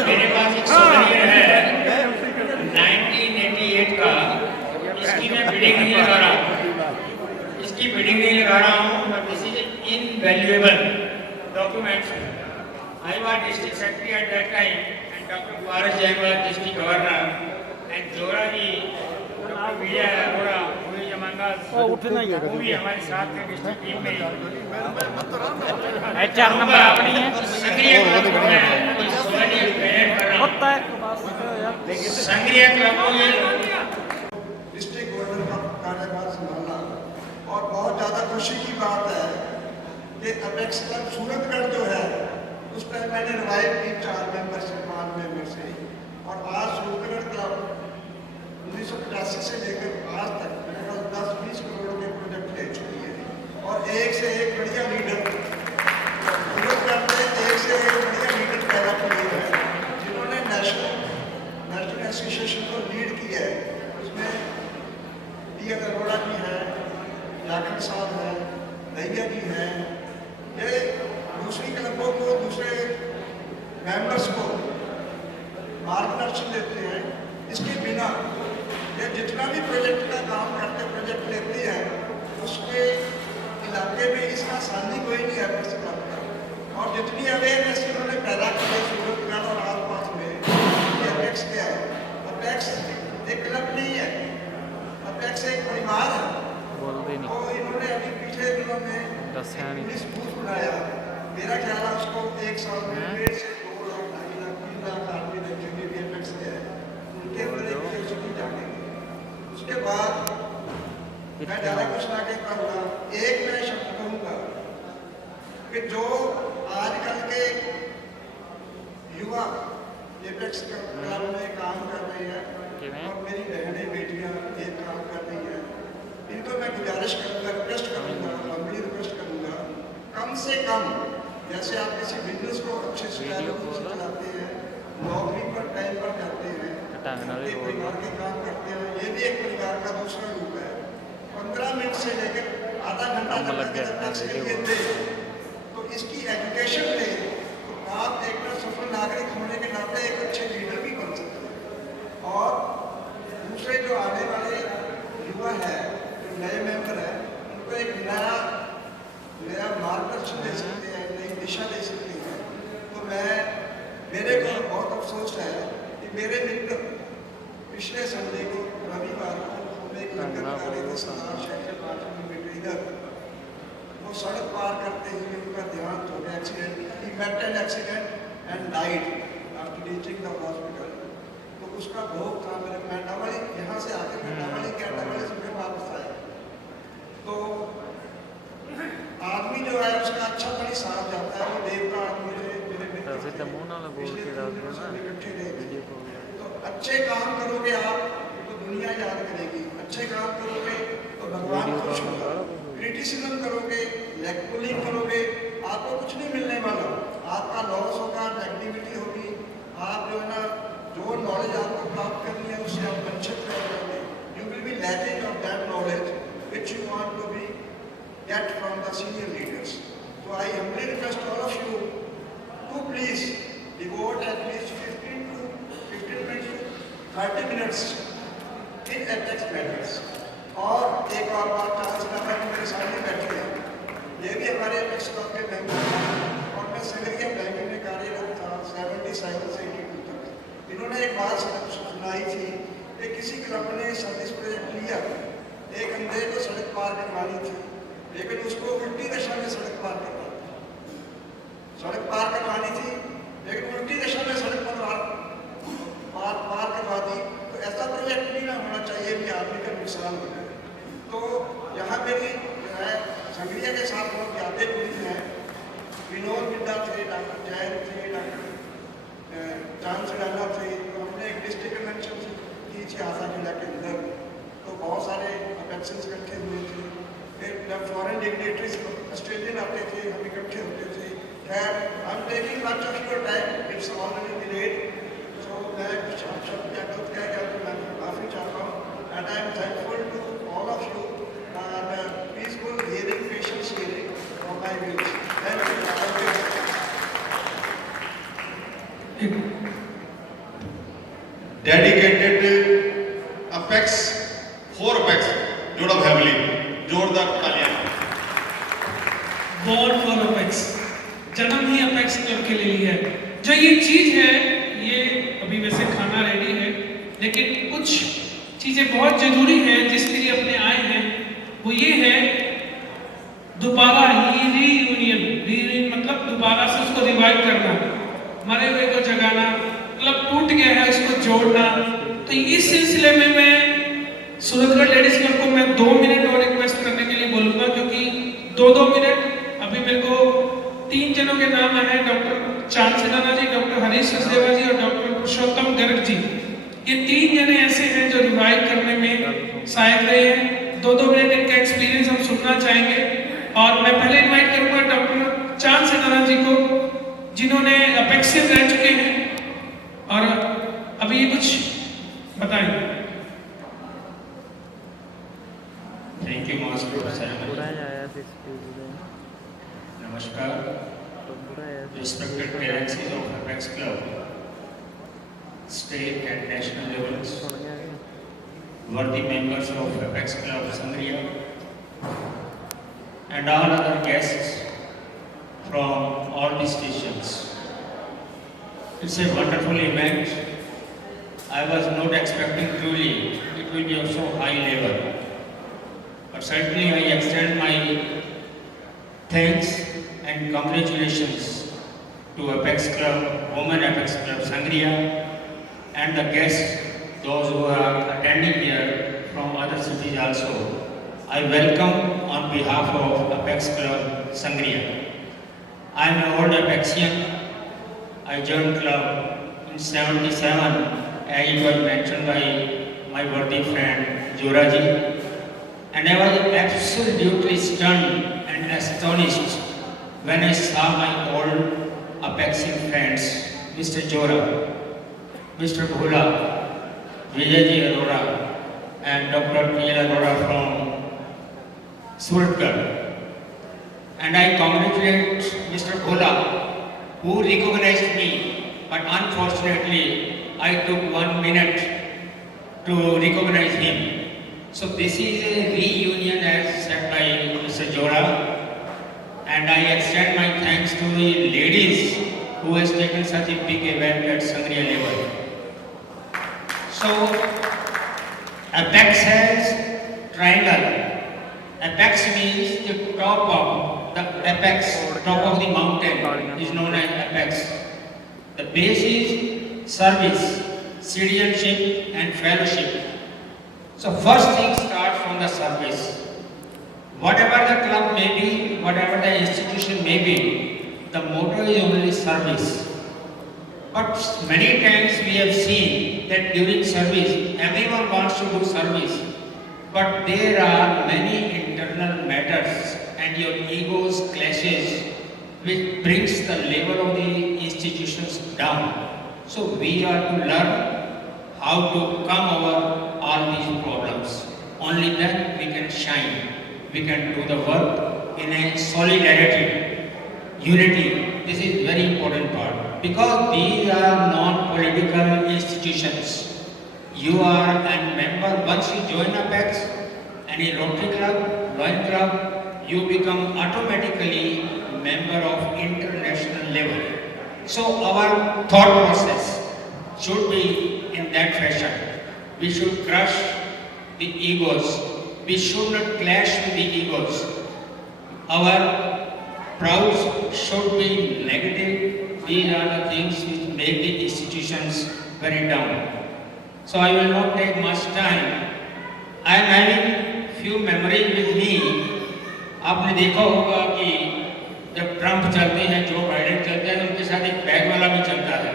मेरे पास एक सोनियर है 1988 का, इसकी मैं बिडिंग नहीं लगा रहा हूँ, इसकी बिडिंग नहीं लगा रहा हूँ, but this is invaluable documents. I was district secretary at that time, and Dr. Paras Jain was district governor, and Jora ji, Dr. Vijay Arora, who is among us, वो भी हमारे साथ थे डिस्ट्रिक्ट टीम में. HR number अपनी है. सक्रिय club में सोनियर पेरेंट कर रहा हूँ. सक्रिय क्लबों में डिस्ट्रिक्ट गवर्नर का कार्यभार संभालना, और बहुत ज़्यादा खुशी की बात है कि अपेक्स क्लब सूरतगढ़ जो है उस पर मैंने रिवाइव की 4 मेंबर से 5 मेंबर से, और आज सूरतगढ़ क्लब 1985 से लेकर आज तक लगभग 10-20 करोड़ के प्रोजेक्ट ले चुकी है, और एक से एक बढ़िया लीडर सूरतगढ़ में एक से एक बढ़िया लीडर पैदा किए हैं जिन्होंने नेशनल एसोसिएशन को लीड किया है. उसमें डी अरोड़ा जी हैं, जाकिर साहब हैं, दैया जी हैं. ये दूसरी क्लबों को, दूसरे मेंबर्स को मार्गदर्शन देते हैं. इसके बिना ये जितना भी प्रोजेक्ट का काम करते, प्रोजेक्ट लेते हैं, उसके इलाके में इसका सानी कोई नहीं है अपेक्स क्लब का. और जितनी अवेयरनेस इन्होंने पैदा की है सूरतगढ़ और आसपास में, ये अपेक्स क्या है. अपेक्स एक क्लब नहीं है, अपेक्स एक परिवार है. तो इन्होंने अभी पिछले दिनों में इंग्लिश बूथ बनाया. मेरा ख्याल है उसको 1 साल में 1.5 से 2 लाख, 2.5 लाख, 3 लाख आदमी देखेंगे भी अपेक्स है, उनके बड़े यूनिवर्सिटी जानेंगे. उसके बाद मैं ज़्यादा कुछ ना के कहूँगा, एक मैं शब्द कहूँगा कि जो आजकल के युवा अपेक्स क्लब में काम कर रहे हैं और मेरी बहनें बेटियाँ एक काम कर रही हैं, इनको मैं गुजारिश करूँगा, रिक्वेस्ट करूँगा, हम्बली रिक्वेस्ट करूँगा, कम से कम जैसे आप किसी बिजनेस को अच्छे से चलाते हैं, नौकरी पर टाइम पर जाते हैं, परिवार के काम करते हैं, ये भी एक परिवार का दूसरा रूप है. 15 मिनट से लेकर आधा घंटा तक तो इसकी एजुकेशन दे, तो आप एक सफल नागरिक होने के नाते एक अच्छे लीडर भी बन सकते हैं. और दूसरे जो आने वाले युवा है, जो नए मेंबर है, उनको एक नया मार्गदर्शन दे सकते हैं, नई दिशा दे सकते हैं. तो मेरे को बहुत अफसोस है कि मेरे मित्र पिछले संडे को, रविवार को, एक लंगर का इधर वो सड़क पार करते हुए उनका देहांत हो गया. Accident, he met an accident and died after reaching the hospital. तो उसका भोग था मेरे मेटावाली, यहाँ से आकर मेटावाली कैटावाली से फिर वापस आए. तो आदमी जो है उसका अच्छा बड़ी साथ जाता है. वो देवता आदमी रहे, मेरे इकट्ठे रहे. तो अच्छे काम करोगे आप तो दुनिया याद करेगी, अच्छे काम करोगे तो भगवान खुश होगा. क्रिटिसिज्म करोगे, लेगपुलिंग करोगे, आपको कुछ नहीं मिलने वाला. आपका लॉस होगा, नेगेटिविटी होगी. आप जो है ना, जो नॉलेज आपको प्राप्त करनी है उससे आप वंचित रह जाओगे. You will be lacking of that knowledge which you want to be get from the senior leaders. So I humbly request all of you to please devote at least 15 minutes to 30 minutes in ethics matters. और एक और बात chance number मेरे सामने बैठे हैं, ये भी हमारे एपेक्स क्लब के मेंबर हैं, और मैं सिंगरिया बैंक में कार्यरत था 77 से 82 तक. इन्होंने एक बात सुनाई थी कि किसी क्लब ने सर्विस प्रोजेक्ट लिया, एक अंधे को सड़क पार करवानी थी, लेकिन उसको उल्टी दिशा में सड़क पार करवानी थी, लेकिन उल्टी दिशा में सड़क पार करवा दी. तो ऐसा प्रोजेक्ट नहीं ना होना चाहिए कि आदमी का नुकसान हो जाए. तो यहाँ मेरी जो है संग्रिया के साथ बहुत यादें जुड़ी हैं. विनोद बिड्डा थे, डॉक्टर जैन थे, डॉक्टर जान सिडाना थे. तो हमने एक डिस्ट्रिक्ट कन्वेंशन की थी आसा जिला के अंदर. तो बहुत सारे अपेक्सेस इकट्ठे हुए थे. फिर जब फॉरेन डिग्नेटरीज ऑस्ट्रेलियन आते थे, हम इकट्ठे होते थे. खैर, I am taking much of your time, it's already delayed. So मैं कुछ शब्द या कुछ कह गया तो मैं माफ़ी चाहता हूँ. And I am thankful to all of you and peaceful hearing, patience hearing. और मैं my views. Thank you. Dedicated apex for apex जोड़ा फैमिली जोरदार तालियां। बॉर्न फॉर अपेक्स, जन्म ही अपेक्स क्लब के लिए लिया है। जो ये चीज है, ये अभी वैसे खाना रेडी है, लेकिन कुछ चीजें बहुत जरूरी हैं जिसके लिए अपने आए हैं। वो ये है दोबारा रीयूनियन मतलब दोबारा से उसको रिवाइव करना, मरे हुए को जगाना, क्लब टूट गया है उसको जोड़ना। तो इस सिलसिले में मैं सूरतगढ़ लेडीज क्लब को मैं 2 मिनट और रिक्वेस्ट करने के लिए बोलूंगा, क्योंकि 2-2 मिनट अभी मेरे को 3 जनों के नाम आए हैं, डॉक्टर चांद सिन्हा जी, डॉक्टर हरीश सचदेवा जी और डॉक्टर पुरुषोत्तम गर्ग जी। ये 3 जने ऐसे हैं जो रिवाइव करने में सहायक रहे हैं। 2-2 मिनट इनका एक्सपीरियंस हम सुनना चाहेंगे। और मैं पहले इनवाइट करूंगा डॉक्टर चांद सिन्हा जी को, जिन्होंने अपेक्स से रह चुके हैं और अभी ये कुछ बताएं। Thank you master. नमस्कार। Respected parents of Apex Club, state and national levels, worthy members of Apex Club Sangria, and all other guests from all the stations. It's a wonderful event. I was not expecting truly it will be of so high level, but certainly I extend my thanks and congratulations to Apex Club, Women Apex Club Sangria, and the guests, those who are attending here from other cities also. I welcome on behalf of Apex Club Sangria. I am an old Apexian. I joined club in 77, as it was mentioned by my worthy friend Joraji, and I was absolutely stunned and astonished when I saw my old Apexian friends, Mr. Jora, Mr. Bhula, Vijayji Arora, and Dr. P.L. Arora from Suratgarh. And I congratulate Mr. Bhula, who recognized me, but unfortunately I took 1 minute to recognize him. So this is a reunion as said by Mr. Jora, and I extend my thanks to the ladies who has taken such a big event at Sangria level. So Apex has triangle. Apex means the top of the apex, top of the mountain is known as apex. The base is service, citizenship and fellowship. So first thing starts from the service. Whatever the club may be, whatever the institution may be, the motto is only service. But many times we have seen that during service, everyone wants to do service. But there are many internal matters and your egos clashes which brings the level of the institutions down. So we are to learn how to come over all these problems. Only then we can shine. We can do the work in a solidarity, unity. This is very important part, because these are non-political institutions. You are a member, once you join Apex, any Rotary Club, Lion Club, you become automatically member of international level. So our thought process should be in that fashion. We should crush the egos. We should not clash with the egos. Our prouds should be negative. These are the things which make the institutions very down. So I will not take much time. I am having few memories with me. आपने देखा होगा कि जब Trump चलते हैं, Joe Biden चलते हैं, तो उनके साथ एक बैग वाला भी चलता है.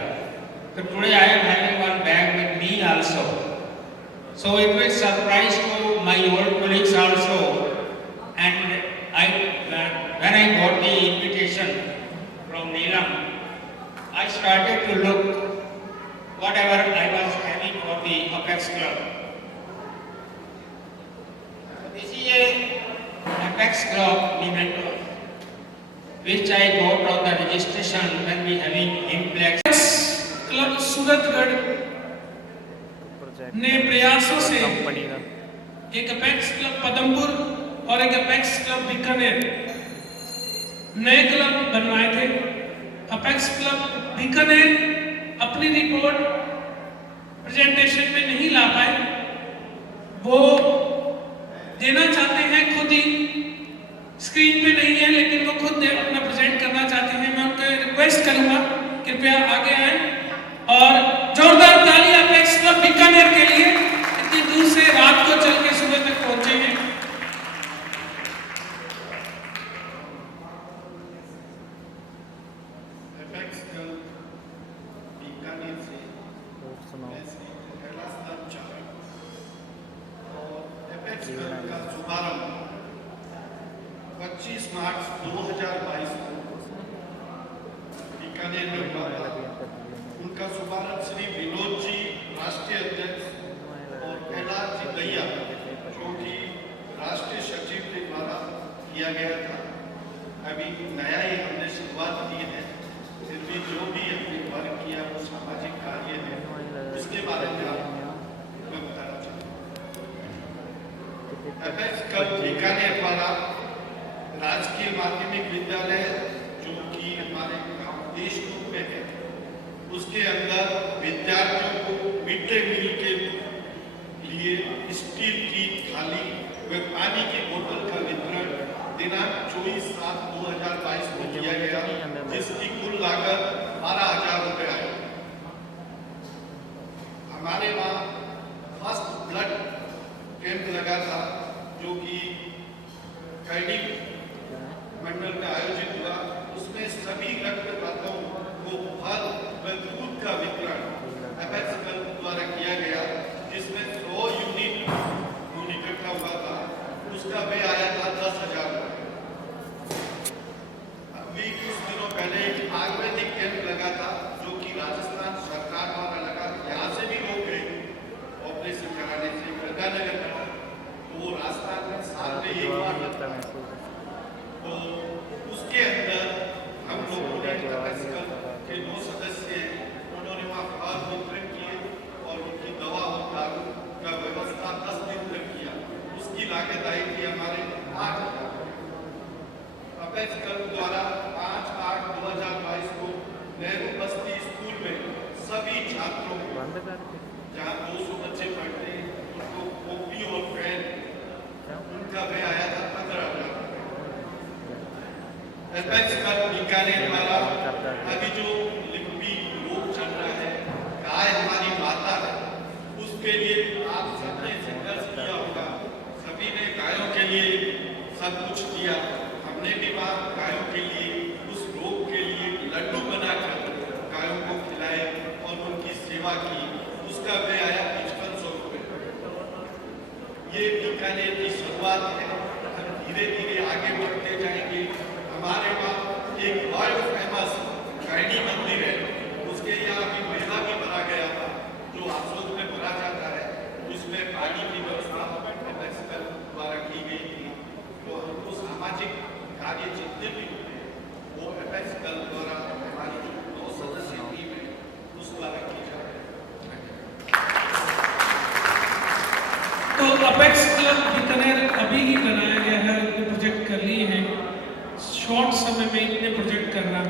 So today I am having one bag with me also. So it will surprise to my old colleagues also. And when I got the invitation from Neelam, I started to look whatever I was having for the Apex Club. This is a Apex Club memento. which I got on the registration when we having Implex. Club Suratgarh ने प्रयासों से एक apex club Padampur और एक apex club Bikaner नए club बनवाए थे। Apex club Bikaner अपनी रिपोर्ट प्रेजेंटेशन में नहीं ला पाए, वो देना चाहते हैं खुद ही, स्क्रीन पे नहीं है लेकिन वो खुद अपना प्रेजेंट करना चाहते हैं। मैं उनको रिक्वेस्ट करूंगा कृपया आगे आए और जोरदार ताली अपेक्स क्लब बीकानेर के लिए, इतनी दूर से रात को चल के सुबह तक पहुंचे हैं। अपेक्स क्लब बीकानेर से मैं श्री कैलाश दत्त चारण और अपेक्स क्लब का शुभारंभ 25 मार्च 2022 को बीकानेर में हुआ था। उनका शुभारंभ श्री विनोद जी राष्ट्रीय अध्यक्ष और कैलाश जी दैया जो कि राष्ट्रीय सचिव के द्वारा किया गया था। अभी नया ही हमने शुरुआत की है, फिर भी जो भी हमने वर्क किया वो सामाजिक कार्य है, इसके बारे में आपको मैं बताना चाहता हूँ। अपेक्स क्लब बीकानेर द्वारा राजकीय माध्यमिक विद्यालय जो कि हमारे गांव देशमुख में है, उसके अंदर विद्यार्थियों को मिड डे मील के लिए स्टील की थाली व पानी की बोतल का वितरण दिनांक 24/7/2022 को किया गया, जिसकी कुल लागत 12,000 रुपये आई। हमारे वहाँ फर्स्ट ब्लड कैंप लगा था जो कि कैडी मंडल में आयोजित हुआ। उसमें सभी रक्तदाताओं को फल व दूध का वितरण अपेक्स क्लब द्वारा किया गया, जिसमें 100 यूनिट खून इकट्ठा हुआ था। उसका व्यय आया था 10,000 रुपये। अभी कुछ दिनों पहले एक आयुर्वेदिक कैंप लगा था जो कि राजस्थान सरकार द्वारा लगा। यहाँ से भी लोग गए ऑपरेशन कराने से गंगानगर का, तो वो राजस्थान में साल में एक बार लगता है। तो उसके अंदर हम लोगों ने अपेक्स क्लब के 9 सदस्य हैं, उन्होंने वहाँ फल वितरण किए और उनकी दवा और दारू का व्यवस्था 10 दिन तक किया। उसकी लागत आई थी हमारे 8,000। अपेक्स क्लब द्वारा 5/8/2022 को नेहरू बस्ती स्कूल में सभी छात्रों को, जहाँ 200 बच्चे पढ़ते हैं, उनको कॉपी और पेन, उनका व्यय आया था 15,000। अपेक्स क्लब बीकानेर द्वारा अभी जो लिपि रोग चल रहा है, गाय हमारी माता है, उसके लिए आप सबने संघर्ष किया होगा। सभी ने गायों के लिए सब कुछ किया। हमने भी वहाँ गायों के लिए उस रोग के लिए लड्डू बनाकर गायों को खिलाए और उनकी सेवा की। उसका व्यय आया 5500 रुपये। ये बीकानेर की शुरुआत है, हम धीरे धीरे आगे बढ़ते जाएंगे। हमारे वहाँ एक वर्ल्ड फेमस कैडी मंदिर है, उसके यहाँ अभी मेला भी भरा गया था जो आसोद में भरा जाता है। उसमें पानी की व्यवस्था अपेक्स क्लब द्वारा की गई थी। तो हमको सामाजिक कार्य जितने भी वो अपेक्स क्लब द्वारा हमारी जो 9 सदस्य टीम है उस द्वारा की जाती है। तो अपेक्स क्लब बीकानेर अभी ही बनाया गया है, इतने प्रोजेक्ट कर लिए हैं। शॉर्ट समय में इतने प्रोजेक्ट करना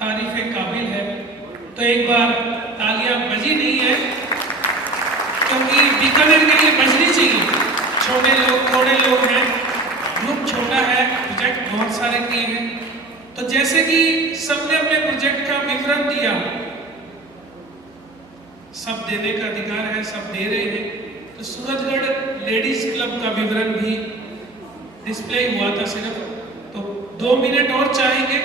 तारीफ़े काबिल है। तो एक बार तालियां बजी नहीं है, क्योंकि बीकानेर के लिए बजनी चाहिए। थोड़े लोग हैं, ग्रुप छोटा है, प्रोजेक्ट बहुत सारे किए हैं। तो जैसे कि सबने अपने प्रोजेक्ट का विवरण दिया, सब देने का अधिकार है, सब दे रहे हैं। तो सूरतगढ़ लेडीज क्लब का विवरण भी डिस्प्ले हुआ था सिर्फ, तो 2 मिनट और चाहेंगे,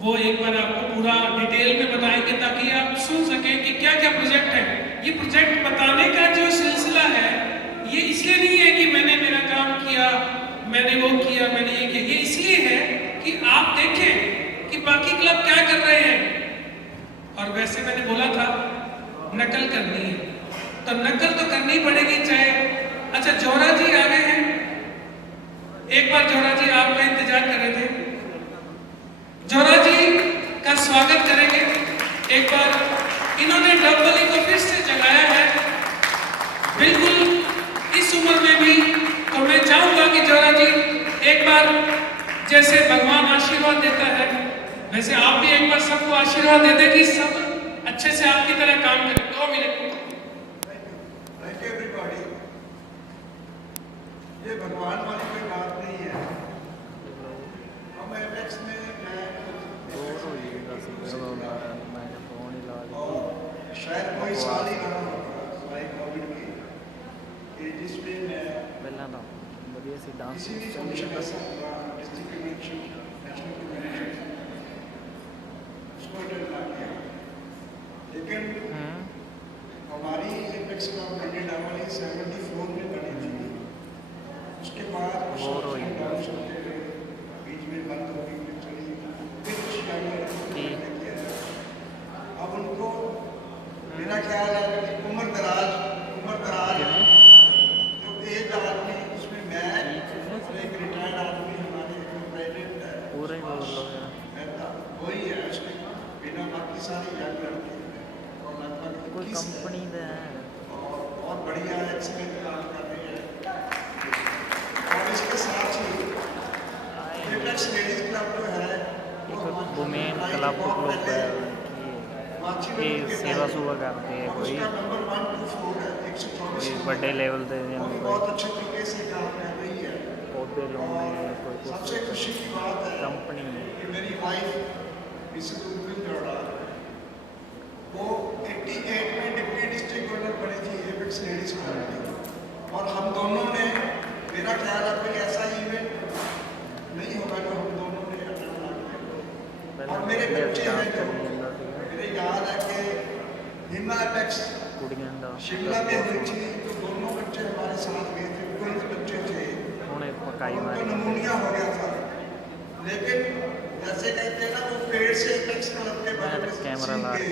वो एक बार आपको पूरा डिटेल में बताएंगे ताकि आप सुन सकें कि क्या क्या प्रोजेक्ट है। ये प्रोजेक्ट बताने का जो सिलसिला है, ये इसलिए नहीं है कि मैंने मेरा काम किया, मैंने वो किया, मैंने ये किया। ये इसलिए है कि आप देखें कि बाकी क्लब क्या कर रहे हैं। और वैसे मैंने बोला था नकल करनी है, तो नकल तो करनी पड़ेगी। चाहे अच्छा जौहरा जी आ गए हैं, एक बार जौहरा जी आपका इंतजार कर रहे थे। स्वागत करेंगे। एक बार इन्होंने डबली को फिर से जगाया है, बिल्कुल इस उम्र में भी। तो मैं चाहूंगा कि जोरा जी एक बार जैसे भगवान आशीर्वाद देता है, वैसे आप भी एक बार सबको आशीर्वाद दे दें कि सब अच्छे से आपकी तरह काम करें। 2 मिनट। Thank you everybody. ये भगवान वाली कोई बात नहीं है। हम एपेक्स में और शायद कोई साल ही रहा होगा कोविड की, कि जिसमें मैं किसी भी फंक्शन ऐसा हुआ, डिस्ट्रिक्ट कन्वेंशन, नेशनल कन्वेंशन, उसको अटेंड ना किया। लेकिन हमारी एपेक्स क्लब मंडी 74 में बनी थी। उसके बाद बीच में बंद हो गई, चली, फिर कुछ किया। अब उनको मेरा ख्याल है कि उम्र दराज जो एज आदमी, उसमें मैं और एक रिटायर्ड आदमी हमारे प्रेसिडेंट है, मेहता, वही है। उसके बिना बाकी सारी यंग लड़के और लगभग कोई कंपनी का है और बहुत बढ़िया एक्सीलेंट काम कर रही है। और इसके साथ ही एपेक्स लेडीज क्लब जो है वुमेन क्लब लोग कि सेवा सुवा करते हैं, कोई नंबर 1 to 4 है, 124 कोई बड़े लेवल पे वो भी बहुत अच्छे तरीके से काम कर रही है। पौधे लाने, कोई सबसे खुशी की बात है कंपनी कि मेरी वाइफ मिसेस उर्मिल जोड़ा, वो 88 में डिप्टी डिस्ट्रिक्ट गवर्नर बनी थी एपेक्स लेडीज क्लब की। और हम दोनों ने, मेरा ख्याल है कोई ऐसा इवेंट नहीं होगा जो हम दोनों ने अटेंड ना किया। और मेरे बच्चे हैं जो, मेरे याद है कि हिमा एपेक्स शिमला में हुई थी, तो दोनों बच्चे हमारे साथ गए थे, ट्विंस बच्चे थे। उनको नमूनिया हो गया था, लेकिन जैसे कहते हैं ना, वो पेड़ से एपेक्स क्लब के बारे में कैमरा ला के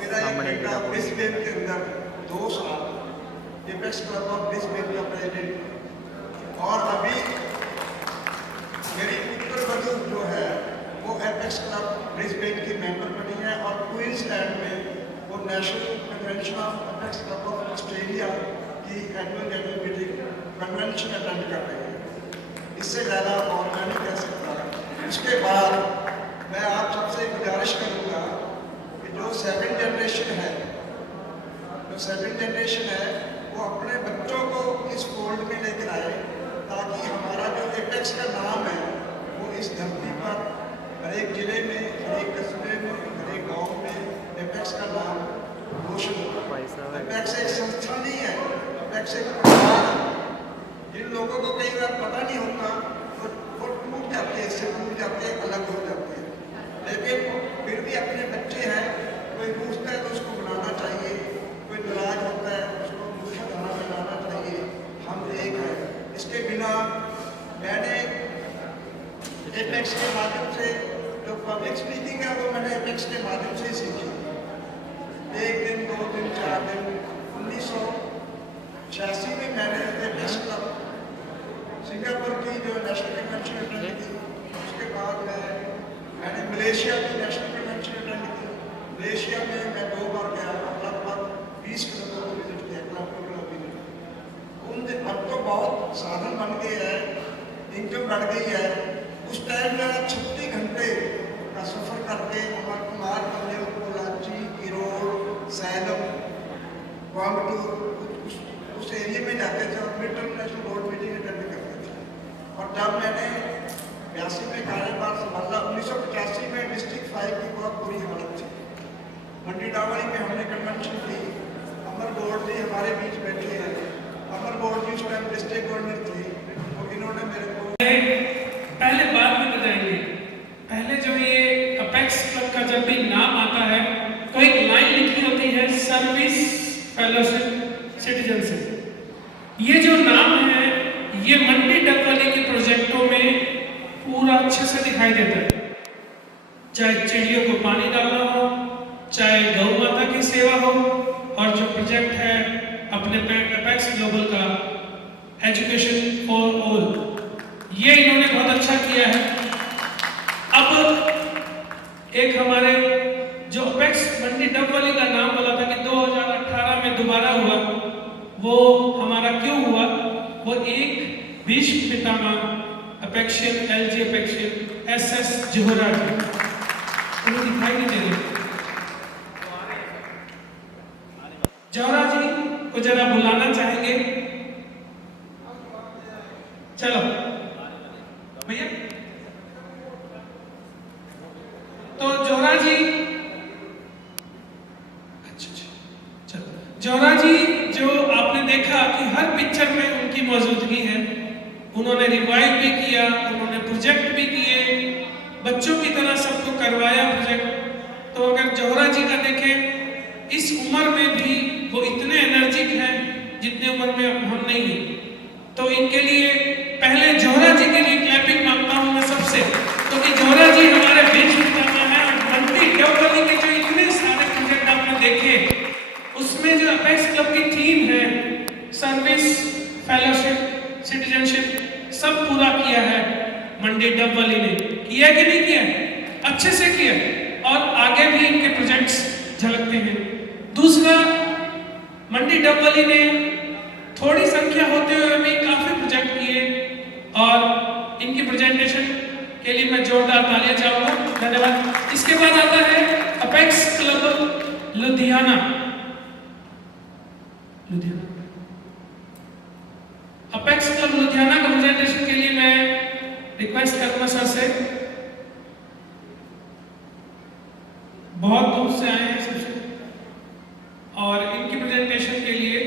मेरा एक बेटा ब्रिस्बेन के अंदर 2 साल एपेक्स क्लब ऑफ ब्रिस्बेन का प्रेसिडेंट। और अभी मेरी पुत्र वधू जो है वो एपेक्स क्लब ब्रिस्बेन की मेंबर बनी है, और क्वींसलैंड में वो national convention of apex club of Australia की एनुअल मीटिंग कन्वेंशन अटेंड कर रही है। इससे ज़्यादा और मैं नहीं कह सकता। उसके बाद मैं आप सबसे गुजारिश करूँगा कि जो 7th जनरेशन है, वो अपने बच्चों को इस फोल्ड में लेकर आए, ताकि हमारा जो एपेक्स का नाम है वो इस धरती पर हर एक जिले में, हर एक कस्बे में, हर एक गाँव में एपेक्स का नाम रोशन हो। एपेक्स एक संस्था नहीं है, एपेक्स एक परिवार है। जिन लोगों को कई बार पता नहीं होता वो टूट जाते हैं, इससे टूट जाते हैं, अलग हो जाते हैं, लेकिन फिर भी अपने बच्चे हैं। कोई पूछता है तो उसको बुलाना चाहिए, कोई नाराज होता है उसको मुझे खाना बनाना चाहिए। हम एक हैं। इसके बिना मैंने एपेक्स के माध्यम से जो पब्लिक स्पीकिंग है वो मैंने एपेक्स के माध्यम से सीखी। 1 दिन 2 दिन 4 दिन 1986 में मैंने एपेक्स क्लब सिंगापुर की जो नेशनल कन्वेंशन अटेंड की। उसके बाद मैंने मलेशिया की नेशनल कन्वेंशन अटेंड की। मलेशिया में मैं 2 बार गया, लगभग 20 क्लबों को विजिट किया, क्लब को विजिट। अब तो बहुत साधन बन गए हैं, इनकम बढ़ गई है। उस टाइम में 36 घंटे का सफ़र करके कुमार पल्ले, पोलाची, किरोड़, सैलम, कोयम्बटूर उस एरिया में जाते थे और इंटरनेशनल बोर्ड मीटिंग अटेंड करते थे। और जब मैंने 82 में कार्यभार संभाला, 1985 में डिस्ट्रिक्ट 5 की बहुत बुरी हालत थी। मंडी डावरी में हमने कन्वेंशन की। अमर गौड़ जी हमारे बीच बैठे हैं। अमर गौड़ जी उस टाइम डिस्ट्रिक्ट गवर्नर थे, तो इन्होंने मेरे को पहले बाद में बताएंगे। पहले जो ये अपेक्स क्लब का जब भी नाम आता है तो एक लाइन लिखी होती है, सर्विस फेलोशिप सिटीजनशिप। ये जो नाम है ये मंडी डबवाली के प्रोजेक्टों में पूरा अच्छे से दिखाई देता है। चाहे चिड़ियों को पानी डालना हो, चाहे गौ माता की सेवा हो, और जो प्रोजेक्ट है अपने अपेक्स ग्लोबल का एजुकेशन फॉर ऑल, ये इन्होंने बहुत अच्छा किया है। अब एक हमारे मंडी डबवाली का नाम बोला था कि 2018 में दोबारा हुआ, वो हमारा क्यों हुआ? वो एक भीष्म पितामह अपेक्षित एलजी अपेक्षित एसएस जोहरा जी, उन्हें दिखाई नहीं चले। जोहरा जी को जरा बुलाना चाहेंगे। चलो भैया, तो जोहरा जी, जोहरा जी जो आपने देखा कि हर पिक्चर में उनकी मौजूदगी है, उन्होंने रिवाइव भी किया, उन्होंने प्रोजेक्ट भी किए, बच्चों की तरह सबको करवाया प्रोजेक्ट। तो अगर जोहरा जी का देखें, इस उम्र में भी वो इतने एनर्जिक हैं जितने उम्र में हम नहीं हैं। तो इनके लिए पहले जोहरा जी के लिए क्लैपिंग मांगता हूँ मैं सबसे, क्योंकि जोहरा जी हमारे बीच में है। और मंडी डबवाली के जो इतने सारे प्रोजेक्ट आपने देखे, उसमें जो अपेक्स क्लब की थीम है, सर्विस, फेलोशिप, सिटीजनशिप, सब पूरा किया है मंडी डबवाली ने। किया कि नहीं किया? अच्छे से किया, और आगे भी इनके प्रोजेक्ट्स झलकते हैं। दूसरा, मंडी डबवाली ने थोड़ी संख्या होते हुए भी काफी प्रोजेक्ट किए, और इनकी प्रेजेंटेशन के लिए मैं जोरदार तालियां चाहूंगा। धन्यवाद। इसके बाद आता है apex club Ludhiana. Apex club Ludhiana का प्रेजेंटेशन के लिए मैं रिक्वेस्ट करूंगा सर से। बहुत दूर से आए हैं सबसे, और इनकी प्रेजेंटेशन के लिए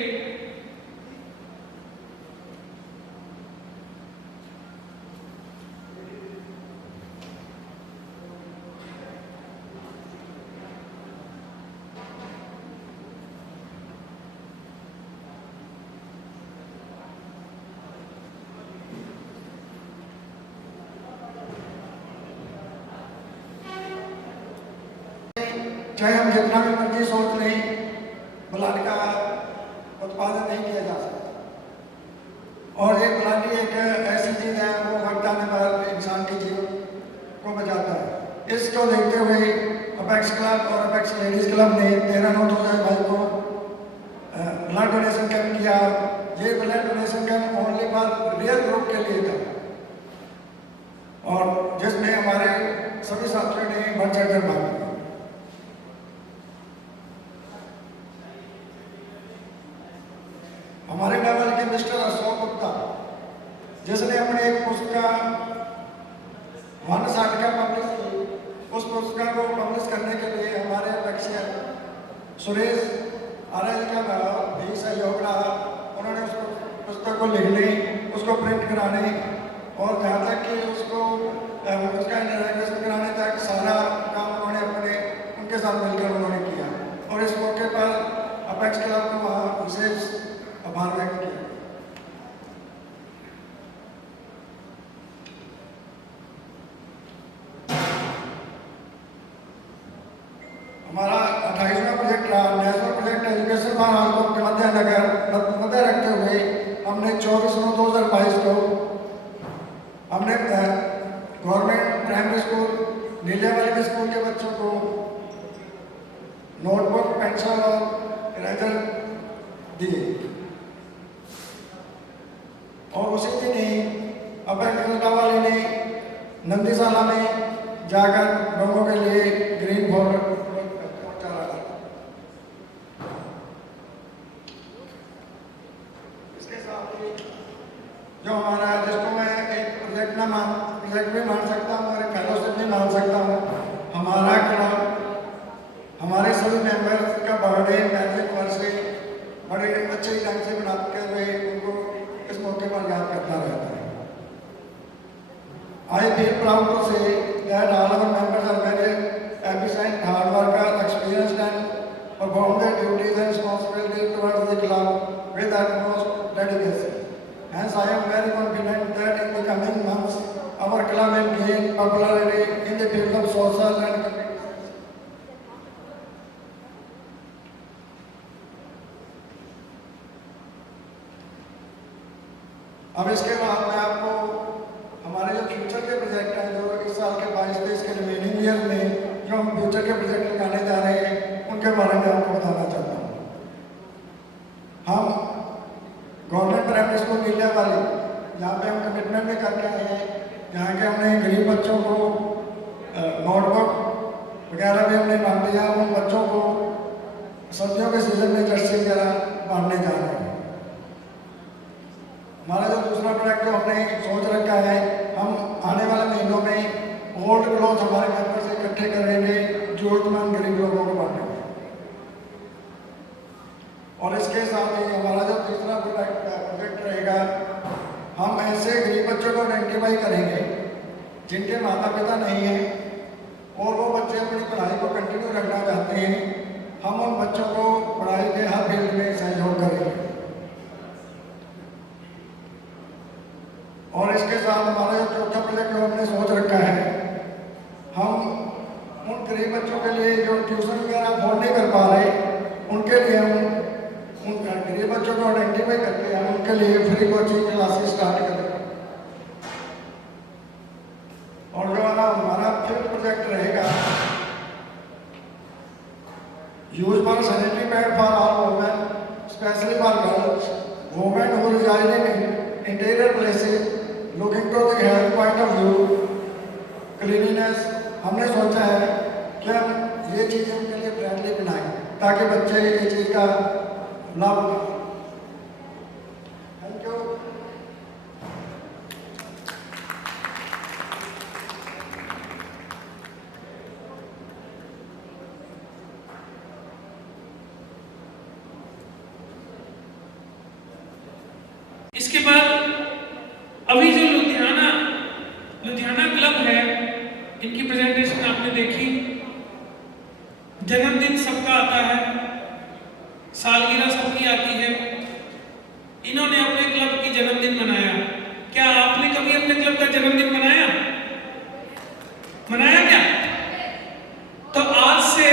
चाहे हम जितना भी मर्जी सोच लें, ब्लड का उत्पादन नहीं किया जा सकता। और ये ब्लड एक ऐसी चीज़ है, वो वक्त आने पर इंसान के जीवन को बचाता है। इसको देखते हुए अपेक्स क्लब और अपेक्स लेडीज़ क्लब ने 13/9/2022 को ब्लड डोनेशन कैंप किया। ये blood donation camp only for real group के लिए था, और जिसमें हमारे सभी साथियों ने बढ़ चढ़कर भाग लिया। हमारे लेवल के मिस्टर अशोक गुप्ता, जिसने अपने एक पुस्तक का पब्लिश की, उस पुस्तक को पब्लिश करने के लिए हमारे अध्यक्ष सुरेश आर्य जी का भी सहयोग रहा। उन्होंने उस पुस्तक को लिखने, उसको प्रिंट कराने, और जहाँ तक कि उसको उसका इनॉग्रेशन कराने तक सारा काम उन्होंने उनके साथ मिलकर उन्होंने किया। और इस मौके पर अपेक्स क्लब को वहाँ विशेष आभार व्यक्त किया। हमारा 28वां प्रोजेक्ट रहा national project education for all को मध्य रखते हुए हमने 24/9/2022 को हमने गवर्नमेंट प्राइमरी स्कूल नीलेवाली स्कूल के बच्चों को नोटबुक, पेंसिल और इरेजर दिए। और उसी दिन ही अपेक्स वाले ने नंदीशाला में जाकर लोगों के लिए ग्रीन बोर्ड पहुंचा रहा था। इसके साथ ही जो हमारा, जिसको मैं एक प्रोजेक्ट भी मान सकता हूँ और एक फेलोशिप भी मान सकता हूँ, हमारा क्लब हमारे सभी मेंबर्स का बर्थडे मैजिक वर्षे बड़े अच्छे ढंग से मनाते हुए उनको इस मौके पर याद करता रहता है। I feel proud to say that all our members are very efficient, hard workers, experienced, and perform their duties and responsibilities towards the club with utmost dedication. Hence, I am very confident that in the coming months, our club will gain popularity in the field of social and community. अब इसके बाद मैं आपको हमारे जो future के project हैं, जो इस साल के 22-23 के रिमेनिंग ईयर में जो हम फ्यूचर के प्रोजेक्ट लगाने जा रहे हैं, उनके बारे में आपको बताना चाहता हूँ। हम गवर्नमेंट प्राइमरी स्कूल नीलिया वाली, यहाँ पे हम कमिटमेंट भी करके आए हैं। यहाँ के हमने गरीब बच्चों को नोटबुक वगैरह भी हमने बांट दिया। उन बच्चों को सर्दियों के सीजन में जर्सी वगैरह बांटने जा रहे हैं। हमारा जो दूसरा प्रोजेक्ट जो हमने सोच रखा है, हम आने वाले महीनों में ओल्ड क्लॉथ हमारे मेंबर से इकट्ठे करेंगे, जरूरतमंद गरीब लोगों को बांटेंगे। और इसके साथ ही हमारा जो तीसरा प्रोजेक्ट रहेगा, हम ऐसे गरीब बच्चों को आइडेंटिफाई करेंगे जिनके माता पिता नहीं हैं और वो बच्चे अपनी पढ़ाई को कंटिन्यू रखना चाहते हैं। हम उन बच्चों को पढ़ाई के हर फील्ड में सहयोग करेंगे। और इसके साथ हमारा जो चौथा प्रोजेक्ट जो हमने सोच रखा है, हम उन गरीब बच्चों के लिए जो ट्यूशन वगैरह अफोर्ड नहीं कर पा रहे, उनके लिए हम उन गरीब बच्चों को आइडेंटिफाई करके हम उनके लिए फ्री कोचिंग क्लासेस स्टार्ट करेंगे। और जो हमारा फिफ्थ प्रोजेक्ट रहेगा, use for sanitary pad for all women, specially for girls, women who resided in interior places, looking to the health point of view, cleanliness. हमने सोचा है कि हम ये चीज़ें उनके लिए फ्रेंडली बनाएं ताकि बच्चे ये चीज़ का लाभ उठाएं। Thank you. इसके बाद अभी जो लुधियाना क्लब है, इनकी प्रेजेंटेशन आपने देखी। जन्मदिन सबका आता है, सालगिरह सबकी आती है। इन्होंने अपने क्लब की जन्मदिन मनाया। क्या आपने कभी अपने क्लब का जन्मदिन मनाया? मनाया क्या? तो आज से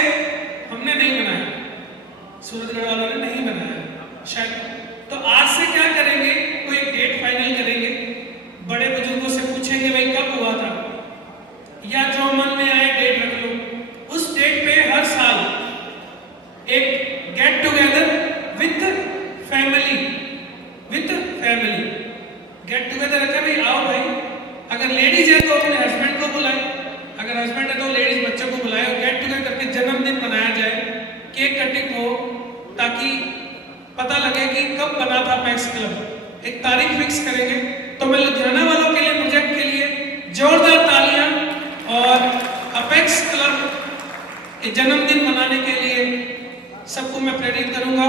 हमने नहीं मनाया, सूरजगढ़ वालों ने नहीं मनाया शायद। तो आज से क्या करेंगे, कोई डेट फाइनल करेंगे, बड़े बुजुर्गों से पूछेंगे भाई कब हुआ था, या जो मन में आए डेट रख लो। उस डेट पे हर साल एक get together with family get together रखा भाई, आओ भाई। अगर लेडीज है तो अपने हस्बैंड को बुलाए, अगर हस्बैंड है तो लेडीज बच्चों को बुलाए और गेट टुगेदर करके जन्मदिन मनाया जाए, केक कटिंग हो, ताकि पता लगे कि कब बना था अपेक्स क्लब। एक तारीख फिक्स करेंगे। तो मैं लुधियाना वालों के लिए प्रोजेक्ट के लिए जोरदार तालियां, और अपेक्स क्लब के जन्मदिन मनाने के लिए सबको मैं प्रेरित करूंगा।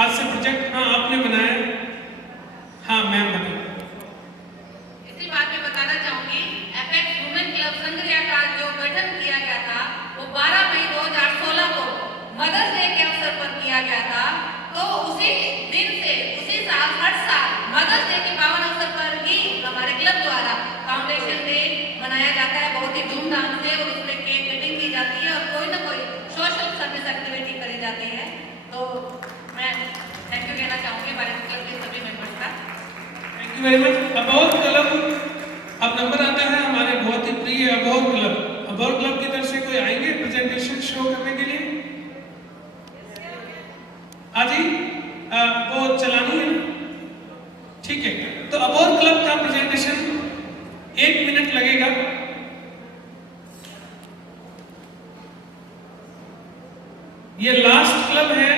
आज से प्रोजेक्ट, हाँ आपने बनाया, हाँ मैम बनाया। इसी बात में बताना चाहूंगी, एपेक्स वुमेन क्लब संग्रिया का जो गठन किया गया था वो 12 मई 2016 को मदर्स डे के अवसर पर किया गया था। तो उसी दिन से उसी साल हर साल मदर्स डे के पावन अवसर पर ही हमारे क्लब द्वारा फाउंडेशन डे मनाया जाता है, बहुत ही धूमधाम से। और उसमें केक कटिंग की जाती है और कोई ना कोई सोशल सर्विस एक्टिविटी करी जाती है। तो मैं थैंक यू कहना चाहूंगी हमारे क्लब के सभी मेंबर्स का। Thank you very much. अबोध क्लब, अब नंबर आता है हमारे बहुत ही प्रिय अबोध क्लब। अबोध क्लब की तरफ से कोई आएंगे प्रेजेंटेशन शो करने के लिए? जी वो चलानी है ना, ठीक है। तो अबोध क्लब का प्रेजेंटेशन 1 मिनट लगेगा। ये लास्ट क्लब है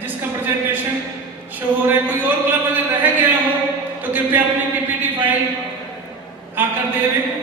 जिसका प्रेजेंटेशन शो हो रहा है। कोई और क्लब अगर रह गया हो तो कृपया अपनी पीपीटी फाइल आकर देवे।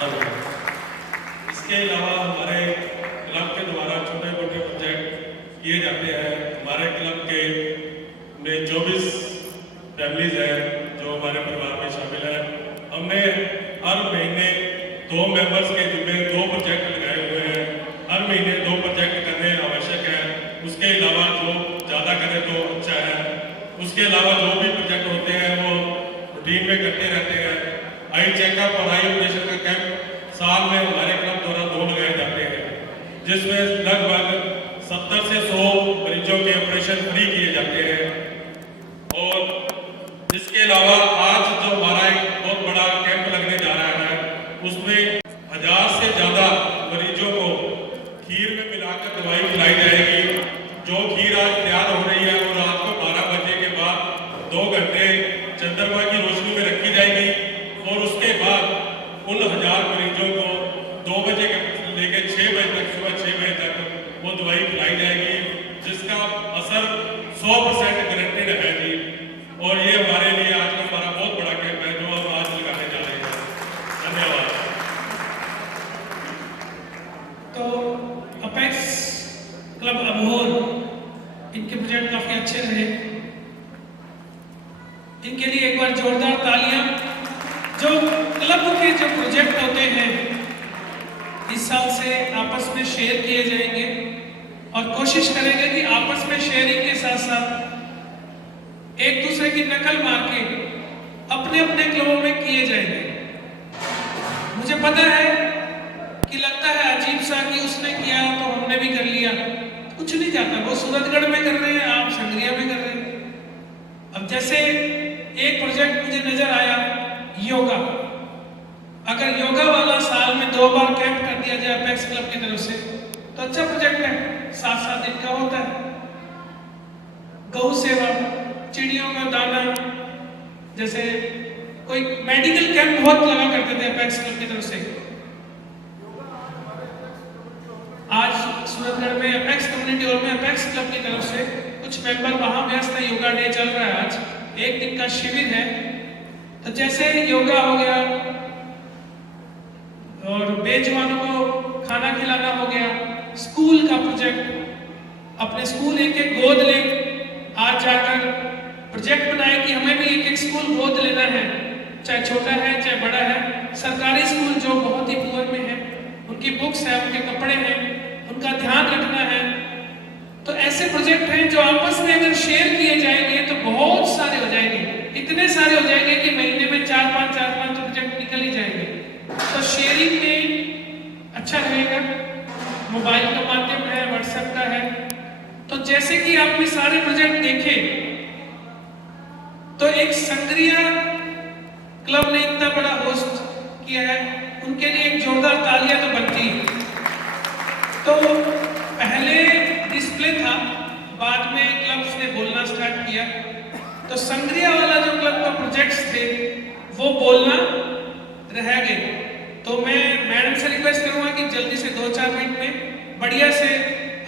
धन्यवाद। इसके अलावा हमारे क्लब के द्वारा छोटे मोटे प्रोजेक्ट किए जाते हैं। हमारे क्लब के में 24 फैमिलीज हैं जो हमारे परिवार में शामिल है। हमने हर महीने 2 मेंबर्स के जिम्मे 2 प्रोजेक्ट लगाए हुए हैं। हर महीने 2 प्रोजेक्ट करने आवश्यक है। उसके अलावा जो ज़्यादा करें तो अच्छा है। उसके अलावा जो भी प्रोजेक्ट होते हैं वो रूटीन में करते रहते हैं। आई चेकअप और आई ऑपरेशन का कैंप साल में हमारे क्लब द्वारा 2 लगाए जाते हैं, जिसमें लगभग 70 से 100 मरीजों के ऑपरेशन फ्री किए जाते हैं। और इसके अलावा आज जो हमारा एक बहुत बड़ा कैंप लगने जा रहा है, उसमें 1000 से ज़्यादा मरीजों को खीर में मिलाकर दवाई खिलाई जाएगी। जो खीर आज तैयार हो रही है वो रात को 12 बजे के बाद 2 घंटे चंद्रमा की रोशनी में रखी जाएगी और उसके बाद उन 1000 मरीजों को 2 बजे से लेकर 6 बजे तक, सुबह 6 बजे तक वो दवाई खिलाई जाएगी, जिसका असर 100% गारंटेड है जी। और ये हमारे लिए आज का हमारा बहुत बड़ा कैंप है जो हम आज लगाने जा रहे हैं। धन्यवाद। तो अपेक्स क्लब अबोहर, इनके प्रोजेक्ट काफ़ी अच्छे रहे। इनके लिए एक बार जोरदार तालियां। जो क्लब के जो प्रोजेक्ट होते हैं इस साल से आपस में शेयर किए जाएंगे और कोशिश करेंगे कि आपस में शेयरिंग के साथ साथ एक दूसरे की नकल मार के अपने अपने क्लबों में किए जाएंगे। मुझे पता है कि लगता है अजीब सा कि उसने किया तो हमने भी कर लिया। कुछ नहीं जाता, वो सूरतगढ़ में कर रहे हैं, आप संगरिया में कर रहे हैं। अब जैसे एक प्रोजेक्ट मुझे नजर आया, योगा। अगर योगा वाला साल में 2 बार कैंप कर दिया जाए अपेक्स क्लब की तरफ से तो अच्छा प्रोजेक्ट है। 7-7 दिन का होता है। गौ सेवा, चिड़ियों का दाना, जैसे कोई मेडिकल कैंप बहुत लगा करते थे अपेक्स क्लब की तरफ से। आज सूरतगढ़ में अपेक्स कम्युनिटी हॉल में अपेक्स क्लब की तरफ से कुछ मेंबर वहां व्यस्त है। योगा डे चल रहा है, आज 1 दिन का शिविर है। तो जैसे योगा हो गया और बेजवानों को खाना खिलाना हो गया, स्कूल का प्रोजेक्ट, अपने स्कूल एक गोद ले, आज जाकर प्रोजेक्ट बनाए कि हमें भी एक स्कूल गोद लेना है, चाहे छोटा है चाहे बड़ा है। सरकारी स्कूल जो बहुत ही पुअर में है, उनकी बुक्स है, उनके कपड़े हैं, उनका ध्यान रखना है। तो ऐसे प्रोजेक्ट हैं जो आपस में अगर शेयर किए जाएंगे तो बहुत सारे हो जाएंगे। इतने सारे हो जाएंगे कि महीने में 4-5 प्रोजेक्ट निकल ही जाएंगे। तो शेयरिंग में अच्छा रहेगा। मोबाइल का माध्यम है, व्हाट्सएप का है। तो जैसे कि आपने सारे प्रोजेक्ट देखे तो एक संगरिया क्लब ने इतना बड़ा होस्ट किया है, उनके लिए एक जोरदार तालियां तो बनती है। तो पहले डिस्प्ले था, बाद में क्लब्स ने बोलना स्टार्ट किया। तो संगरिया वाला जो क्लब का प्रोजेक्ट्स थे वो बोलना रह गए। तो मैं मैडम से रिक्वेस्ट करूंगा कि जल्दी से 2-4 मिनट में बढ़िया से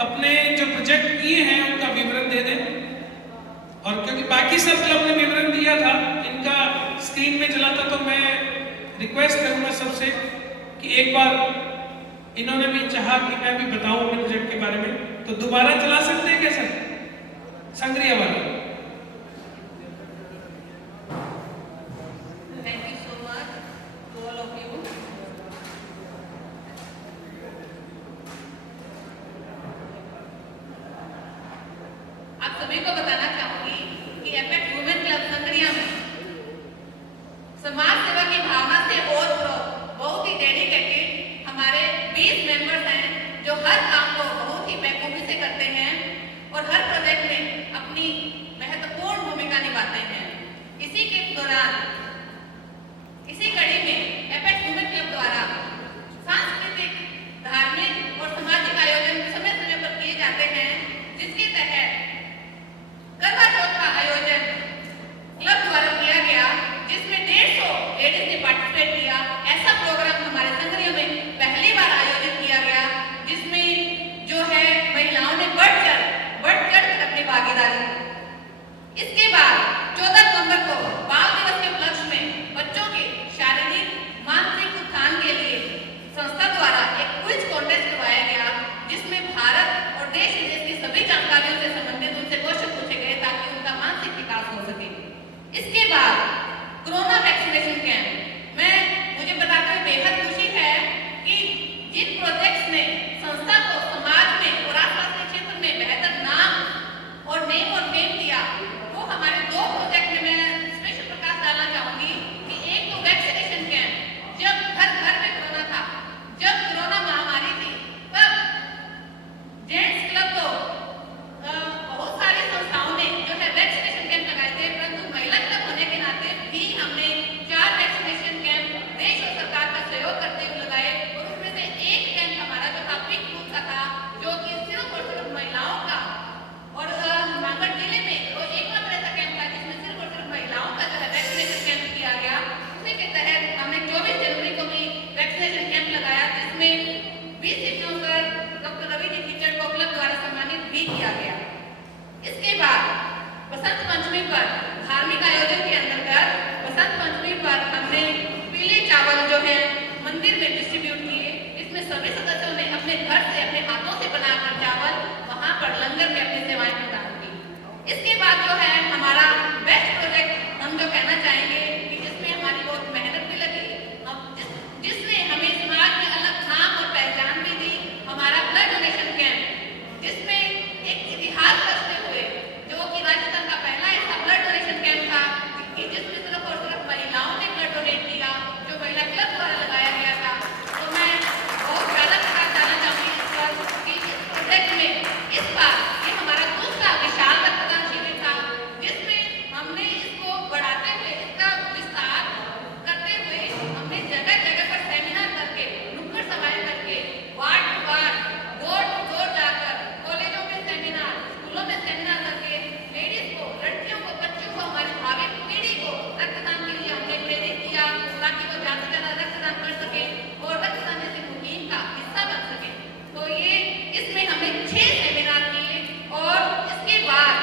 अपने जो प्रोजेक्ट किए हैं उनका विवरण दे दें। और क्योंकि बाकी सब क्लब ने विवरण दिया था, इनका स्क्रीन में चला था, तो मैं रिक्वेस्ट करूंगा सबसे कि एक बार इन्होंने भी चाहा कि मैं भी बताऊं अपने प्रोजेक्ट के बारे में, तो दोबारा चला सकते हैं क्या सर? संगरिया वाला। Thank you so much to all of you. आप सभी को बताना चाहूंगी कि एपेक्स वुमेन क्लब संगरिया में समाज सेवा की भावना से और बहुत ही डेडिकेटेड हमारे 20 मेंबर्स हैं जो हर काम को बहुत ही बेखूबी से करते हैं और हर प्रोजेक्ट में अपनी महत्वपूर्ण भूमिका निभाते हैं। इसी के दौरान इसी कड़ी में एपेक्स वुमेन क्लब द्वारा सांस्कृतिक, धार्मिक और सामाजिक आयोजन समय समय पर किए जाते हैं, जिसके तहत करवा चौथ का आयोजन क्लब द्वारा किया गया, जिसमें 150 लेडीज ने पार्टिसिपेट किया। ऐसा प्रोग्राम हमारे संगरिया में पहली बार आयोजित किया गया, जिसमें जो है महिलाओं ने बढ़ चढ़ अपनी भागीदारी। इसके बाद 14 नवंबर को बाल दिवस के उपलक्ष्य में बच्चों के शारीरिक, बसंत पंचमी पर धार्मिक आयोजन के अंतर्गत बसंत पंचमी पर हमने पीले चावल जो है मंदिर में डिस्ट्रीब्यूट किए। इसमें सभी सदस्यों ने अपने घर से अपने हाथों से बनाकर चावल वहां पर लंगर में अपनी सेवाएं प्रदान की। इसके बाद जो है हमारा बेस्ट प्रोजेक्ट हम जो कहना चाहेंगे कि जिसमें हमारी बहुत मेहनत भी लगी, जिसने हमें समाज में अलग नाम और पहचान भी दी, हमारा ब्लड डोनेशन कैंप, जिसमें एक इतिहास रचते हुए जो कि राजस्थान का पहला ऐसा ब्लड डोनेशन कैंप था कि जिसमें सिर्फ और सिर्फ महिलाओं ने ब्लड डोनेट किया, जो महिला क्लब द्वारा लगाया गया था। तो मैं बहुत ज्यादा बताना चाहूंगी इस पर कि इस प्रोजेक्ट में इस बार ये हमारा दूसरा विशाल रक्तदान शिविर था, जिसमें हमने इसको बढ़ाते हुए इसका विस्तार करते हुए हमने जगह जगह पर सेमिनार करके, नुक्कड़ सभाएं करके, ward to ward, door to door जाकर, कॉलेजों में सेमिनार, स्कूलों में सेमिनार करके लेडीज को, लड़कियों को, बच्चों को, हमारी भावी पीढ़ी को रक्तदान के लिए हमने प्रेरित किया ताकि वो ज्यादा से ज्यादा रक्तदान कर सके और रक्तदान जैसी मुहिम का हिस्सा बन सके। तो ये इसमें हमने 6 सेमिनार किए और इसके बाद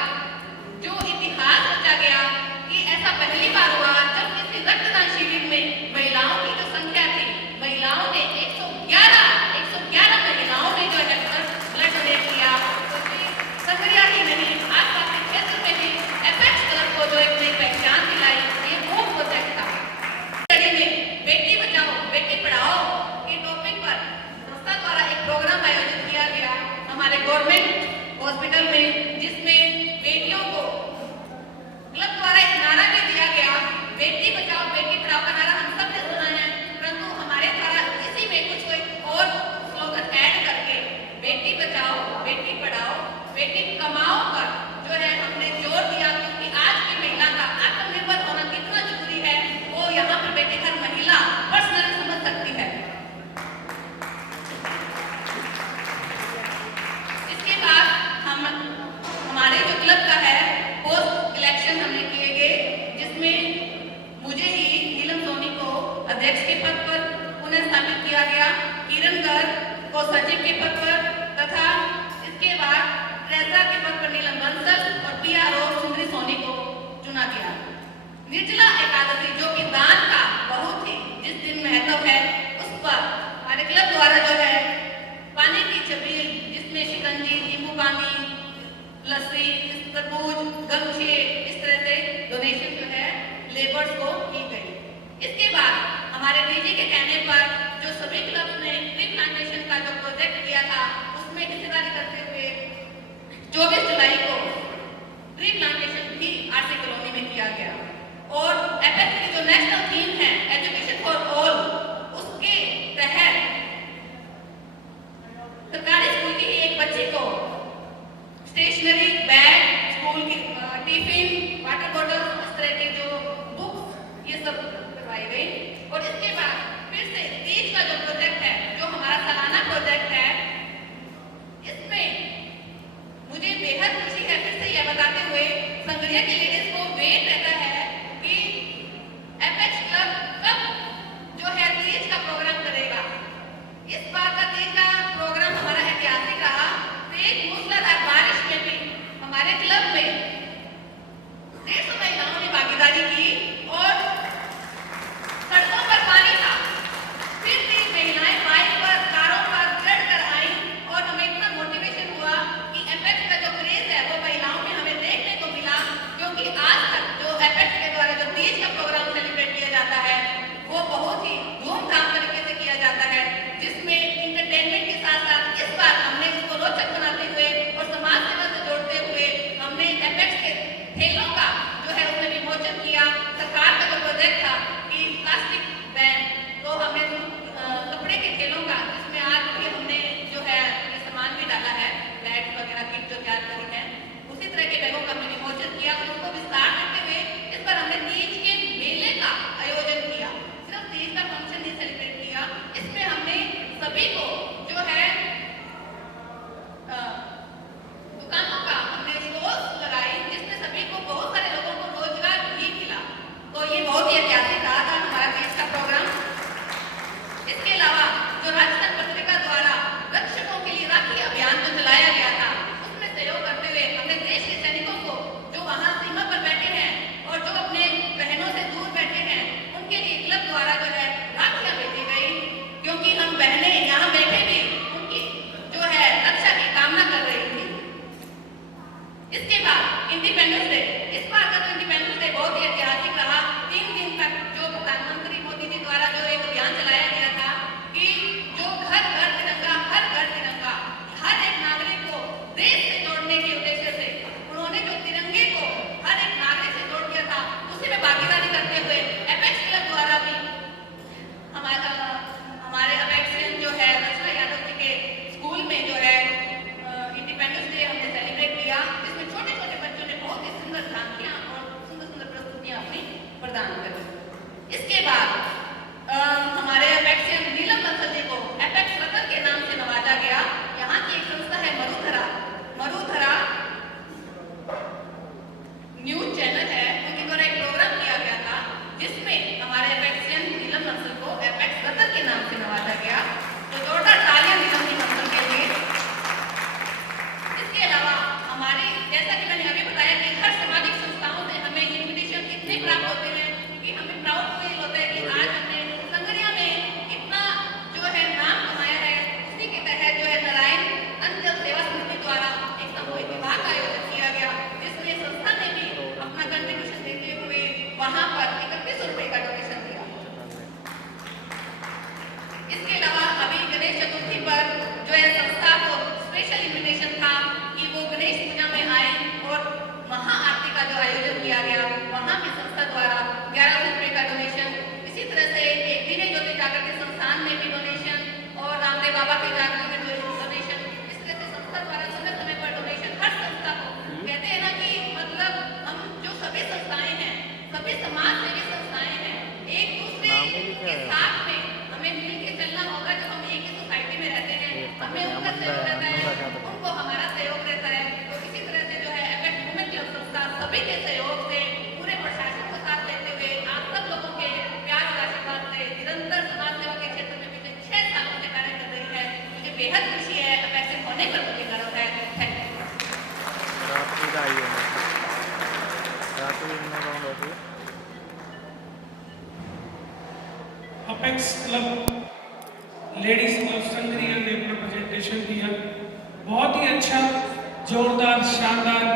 जो इतिहास रचा गया कि ऐसा पहली बार हुआ जब किसी रक्तदान शिविर में महिलाओं की जो संख्या थी, महिलाओं ने 111 महिलाओं ने जो है ब्लड डोनेट किया। तो संगरिया ही नहीं, आसपास के क्षेत्र में भी एपेक्स क्लब को जो एक नई पहचान दिलाई, ये वो प्रोजेक्ट था। कड़ी में बेटी बचाओ बेटी पढ़ाओ के टॉपिक पर संस्था द्वारा एक प्रोग्राम आयोजित किया गया हमारे गवर्नमेंट हॉस्पिटल में, जिसमें बेटियों को क्लब द्वारा एक नारा भी दिया गया, बेटी बचाओ बेटी पढ़ाओ का नारा हम सब ने सुना है, परंतु हमारे द्वारा इसी में कुछ और स्लोगन ऐड करके बेटी बचाओ बेटी पढ़ाओ बेटी कमाओ पर जो है हमने जोर दिया, क्योंकि आज की महिला का आत्मनिर्भर होना कितना जरूरी है वो यहाँ पर बेटी हर महिला पर्सनली समझ सकती है। इसके बाद हमारे जो क्लब का है पोस्ट इलेक्शन हमने किए गए, जिसमें मुझे ही नीलम सोनी को अध्यक्ष के पद पर पुनः स्थापित किया गया, किरण गर्ग को सचिव के पद पर तथा इसके बाद ट्रेजरर के पद पर नीलम बंसल और PRO सुंदरी सोनी को चुना गया। निर्जला एकादशी जो कि दान का बहुत ही जिस दिन महत्व है, उस पर हमारे क्लब द्वारा जो है पानी की छबील, जिसमें शिकंजी, नींबू पानी, लस्सी, तरबूज, गमछे, इस तरह से डोनेशन जो है लेबर्स को की गई। इसके बाद हमारे डीजी के कहने पर जो सभी क्लब्स ने ट्री प्लांटेशन का जो प्रोजेक्ट किया था, उसमें हिस्सेदारी करते हुए 24 जुलाई को ट्री प्लांटेशन भी आरसी कॉलोनी में किया गया। और एपेक्स की जो नेशनल थीम है एजुकेशन फॉर ऑल, उसके तहत सरकारी स्कूल की ही एक बच्ची को स्टेशनरी, बैग, स्कूल की टिफिन, वाटर बॉटल, इस तरह के जो बुक्स, ये सब करवाई गई। और इसके बाद फिर से सहयोग रहता है, उनको हमारा सहयोग रहता है। तो इसी तरह से जो है एपेक्स वुमेन क्लब संस्था सभी के सहयोग से पूरे प्रशासन को साथ लेते हुए आप सब लोगों के प्यार और आशीर्वाद से निरंतर समाज सेवा के क्षेत्र में पिछले 6 सालों से कार्य कर रही है। मुझे बेहद खुशी है, एपेक्स होने पर मुझे गर्व है। Thank you. रात्रि का आई है रात्रि में राउंड होती है अपेक्स क्लब लेडीज क्लब संग्रिया ने अपना प्रेजेंटेशन दिया, बहुत ही अच्छा, जोरदार, शानदार।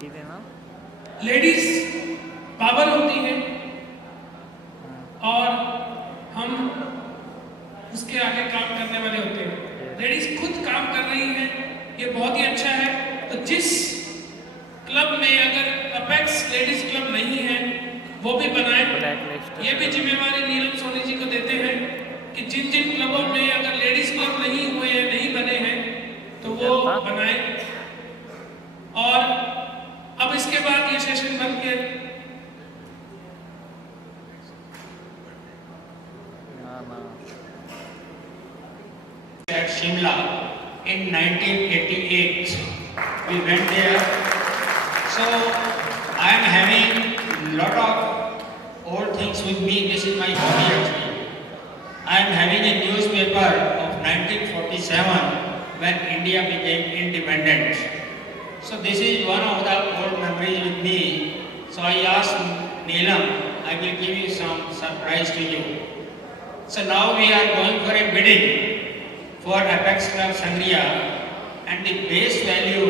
की देना लेडीज पावर होती है और हम उसके आगे काम करने वाले होते हैं। लेडीज खुद काम कर रही हैं, ये बहुत ही अच्छा है। तो जिस क्लब में अगर अपेक्स लेडीज क्लब नहीं है वो भी बनाए। ब्लैकलिस्ट ये भी जिम्मेवारी नीलम सोनी जी को देते हैं कि जिन जिन क्लबों में अगर लेडीज क्लब नहीं हुए हैं, नहीं बने हैं, तो वो बनाए। और अब इसके बाद ये सेशन बन के ना ना At Shimla in 1988, we went there. So I am having lot of old things with me. This is my hobby actually. I am having a newspaper of 1947 when India became independent. So this is one of the old memories with me. So I asked Neelam, I will give you some surprise to you. So now we are going for a bidding for Apex Club Sangria, and the base value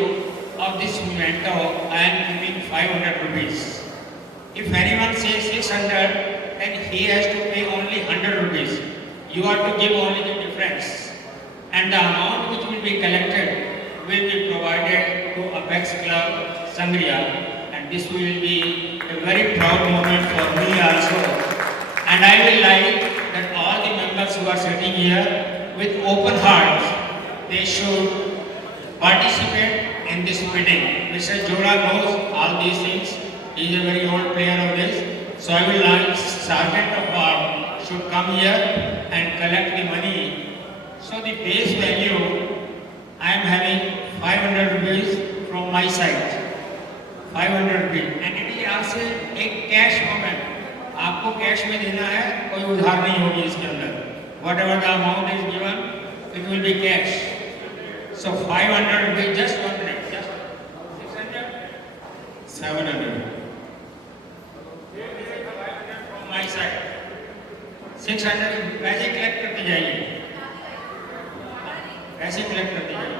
of this memento I am giving 500 rupees. If anyone says 600, then he has to pay only 100 rupees. You are to give only the difference, and the amount which will be collected will be provided to Apex Club Sangria, and this will be a very proud moment for me also. And I will like that all the members who are sitting here with open hearts, they should participate in this bidding. Mr. Joda knows all these things. He is a very old player of this. So I will like Sergeant of Guard should come here and collect the money. So the base value, I am having 500 rupees from my side. 500 rupees. And it is also a cash moment. आपको cash में देना है, कोई उधार नहीं होगी इसके अंदर। Whatever the amount is given, it will be cash. So 500 rupees, just 1 minute, just 600, 700. From my side, 600 पैसे कलेक्ट करते जाइए, पैसे कलेक्ट करते जाइए।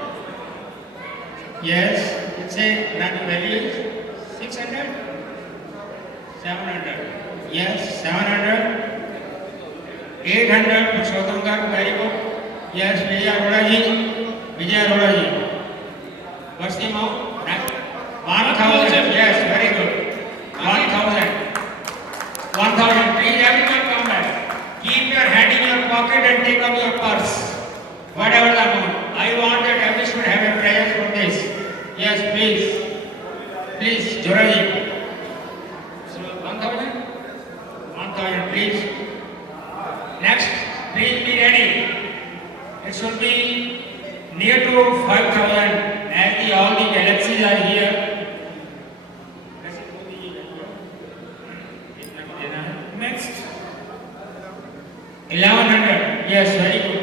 Yes, it's a not value 600, 700. Yes, 700. 800 Purushottam Garg, very good. Yes, Vijay Arora ji, Vijay Arora ji. What's the amount? 1000. Yes, very good. 1000. 1000. Please everyone come back. Keep your hand in your pocket and take up your purse. Whatever the amount. I want that everyone should have a prayer for this. Yes, please. Please, Jora ji. So 1000. 1000, please. Next, please be ready. It should be near to 5000 as all the galaxies are here. Next, 1100. Yes, very good.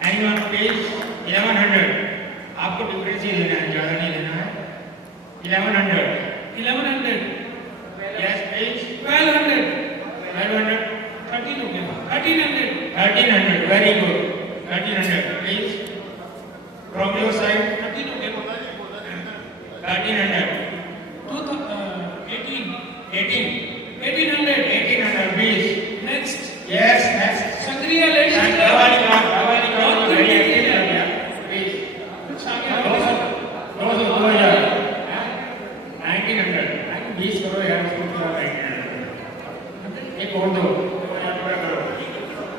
Anyone please? 1100. आपको difference ही देना है, ज़्यादा नहीं देना है। 1100. 1100, Yes, please. 1200, 1200. 13 हो गया, 1300, 1300. Very good. 1300. Please. From your side. 13 हो गया, 1300. 18, 18. 1800, 1800. Please. next, Yes, next. Sangriya ladies And club. Bhavani बहुत very good active है। है। Please. कुछ आ गया, 2000. 1900. 20 करो यार, इसको पूरा 1900. एक और दो।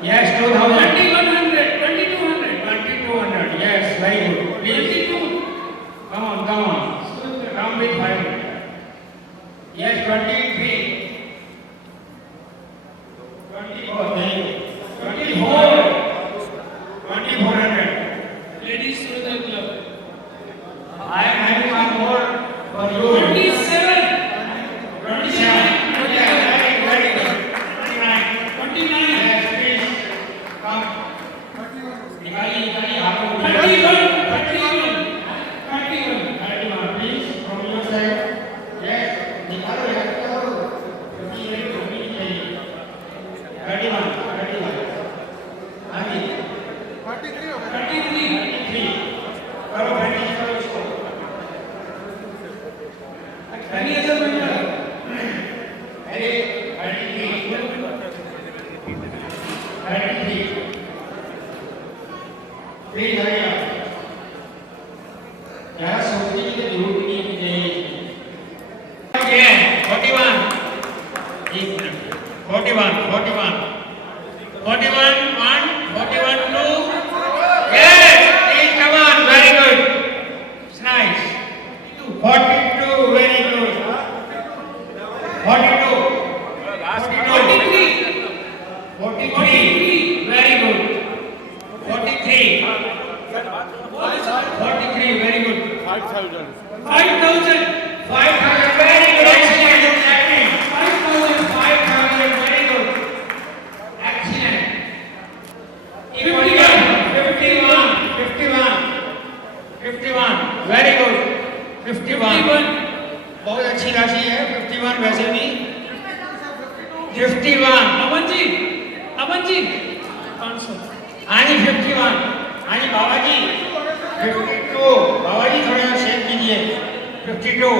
Yes, 2000. 2100, 2200, 2200. Yes, very good. Please. 22, Come on, come on. Come with 500. Yes, 23. 24. Thank you. 24. 2400. Please हरी आप ज़रा सोचने की तो जरूरत नहीं है मुझे 41 एक minute 41 41 41 1 41 2 yes please come on very good it's nice 42 very good 42 43 very good 43 very good 5,000 very good excellent exactly 5,000 very good excellent 51 very good 51 बहुत अच्छी राशि है 51 वैसे भी 51 अमन जी 500 हाँ जी 51 हाँ जी बाबा जी 52 बाबा जी थोड़ा शेयर कीजिए 52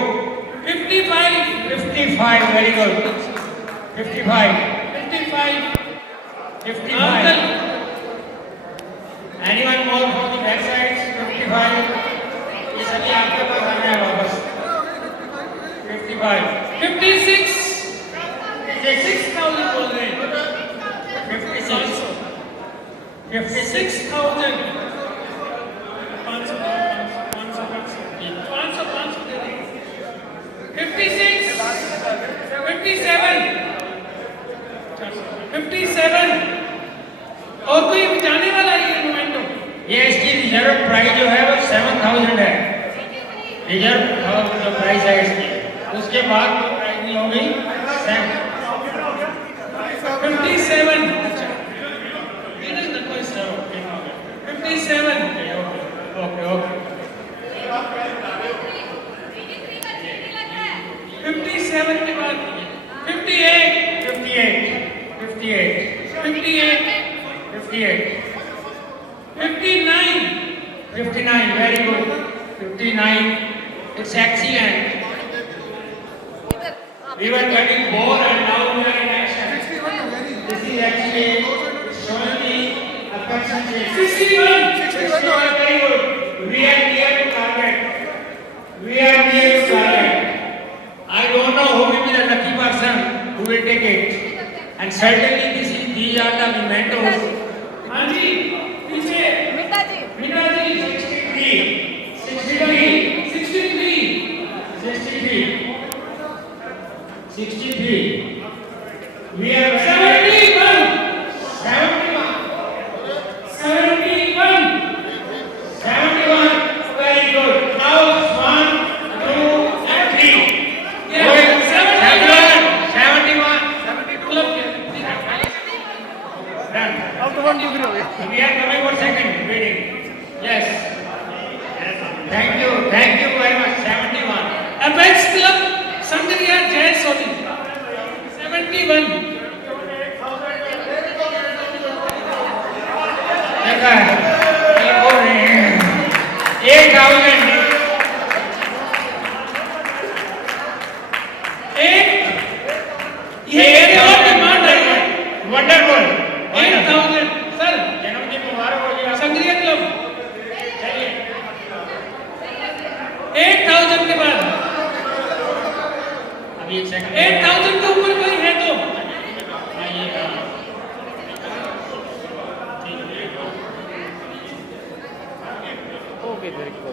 55 very good 55 anyone more from the back side 55 ये सभी आपके पास आना है वापस 55 56 6,000 बोल रहे हैं 56 6,000 57 और कोई जाने वाला है ये मोमेंटो ये इसकी रिजर्व प्राइस जो है वो 7,000 है रिजर्व जो प्राइस है इसकी उसके बाद जो प्राइस नहीं होगी 57 57 ओके 57 के बाद 58 59 very good 59 it's excellent we were getting bored and now we are in action this is actually showing the affection 61 very good we are near to target I don't know who will be the lucky person who will take it and certainly these are the mementos हाँ जी पीछे मीठा जी 63 we are 71 very good now 1 2 and 3 Yeah, 71 done we are coming for second reading yes thank you very much 71 apex club Sangaria जय सोनी 71 देखा है ये बोल रहे हैं 8,000 ये और डिमांड है वंडरफुल 8000 सर जन्मदिन मुबारक हो जी संगरिया क्लब चलिए 8000 के बाद अभी एक सेकंड 8000 के ऊपर कोई है तो ओके तेरे को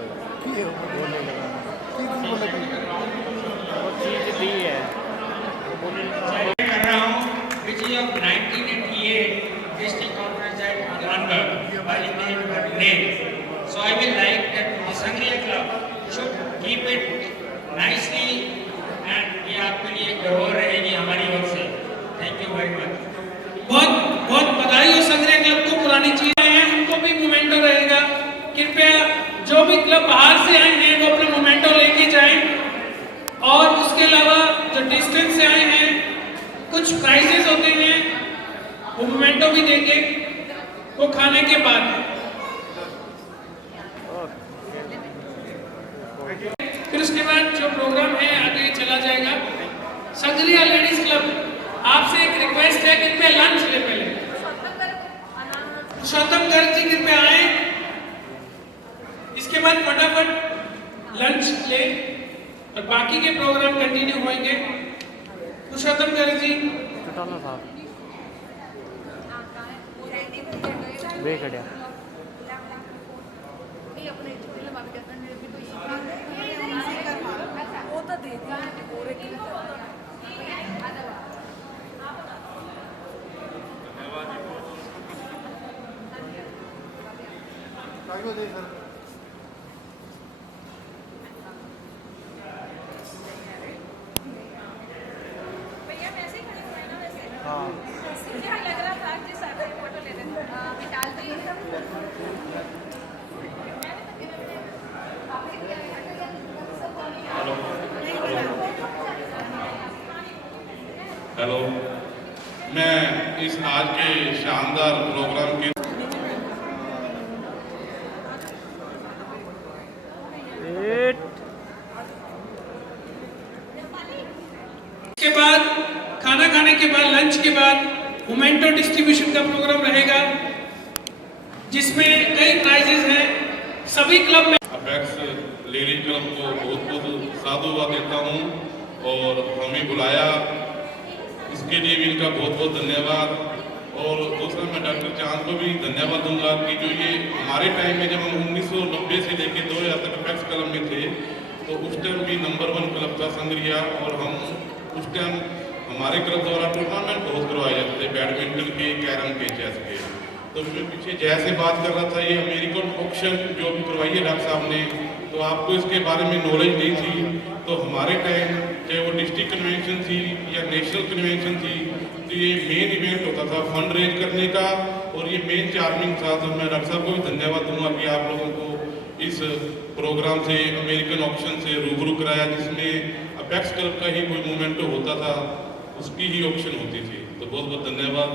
बोलने लगा वो चीज़ दी है बोलने लगा कर रहा हूँ which is of 1988 district conference at Anandgarh by the name. So I will like that the Sangriya Club should keep it nicely and ये आपके लिए गौरव रहेगी हमारी ओर से. Thank you very much. बहुत बहुत बधाई हो संगरिया क्लब को पुरानी चीजें हैं उनको भी मोमेंटो रहेगा कृपया जो भी क्लब बाहर से आए हैं वो अपना मोमेंटो लेके जाएं और उसके अलावा जो डिस्टेंस से आए हैं कुछ प्राइजेस होते हैं वो मोमेंटो भी देंगे वो खाने के बाद फिर उसके बाद जो प्रोग्राम है आगे चला जाएगा संगरिया लेडीज क्लब आपसे एक रिक्वेस्ट है कि कृपया लंच ले पहले पुरुषोत्तम गर्ग जी कृपया आए बाद फटाफट लंच ले और बाकी के प्रोग्राम कंटिन्यू होंगे। पुरुषोत्तम गर्ग जी चटाला साहब वे खड़िया हाँ हेलो, मैं इस आज के शानदार प्रोग्राम के के बाद खाना खाने के बाद लंच के बाद मोमेंटो डिस्ट्रीब्यूशन का प्रोग्राम रहेगा जिसमें कई प्राइजेस हैं सभी क्लब में। अपेक्स लेडीज क्लब को बहुत बहुत साधुवाद देता हूँ और हमें बुलाया, इसके लिए भी इनका बहुत बहुत धन्यवाद। और दूसरा मैं डॉक्टर चांद को भी धन्यवाद दूंगा कि जो ये हमारे टाइम में जब हम 1990 से लेकर 2000 तक अपेक्स क्लब में थे तो उस टाइम भी नंबर 1 क्लब था संग्रिया, और हम उस टाइम हमारे क्लब द्वारा टूर्नामेंट बहुत करवाए जाते थे बैडमिंटन के, कैरम के, चेस के। तो मैं पीछे जैसे बात कर रहा था ये अमेरिकन ऑक्शन जो भी करवाई है डॉक्टर साहब ने, तो आपको इसके बारे में नॉलेज नहीं थी। तो हमारे टाइम चाहे वो डिस्ट्रिक्ट कन्वेंशन थी या नेशनल कन्वेंशन थी तो ये मेन इवेंट होता था फंड रेज करने का, और ये मेन चार्मिंग था। तो मैं डॉक्टर साहब को भी धन्यवाद दूंगा कि आप लोगों को इस प्रोग्राम से अमेरिकन ऑक्शन से रूबरू कराया, जिसमें अपेक्स क्लब का ही कोई मोमेंटो होता था, उसकी ही ऑक्शन होती थी। तो बहुत बहुत धन्यवाद।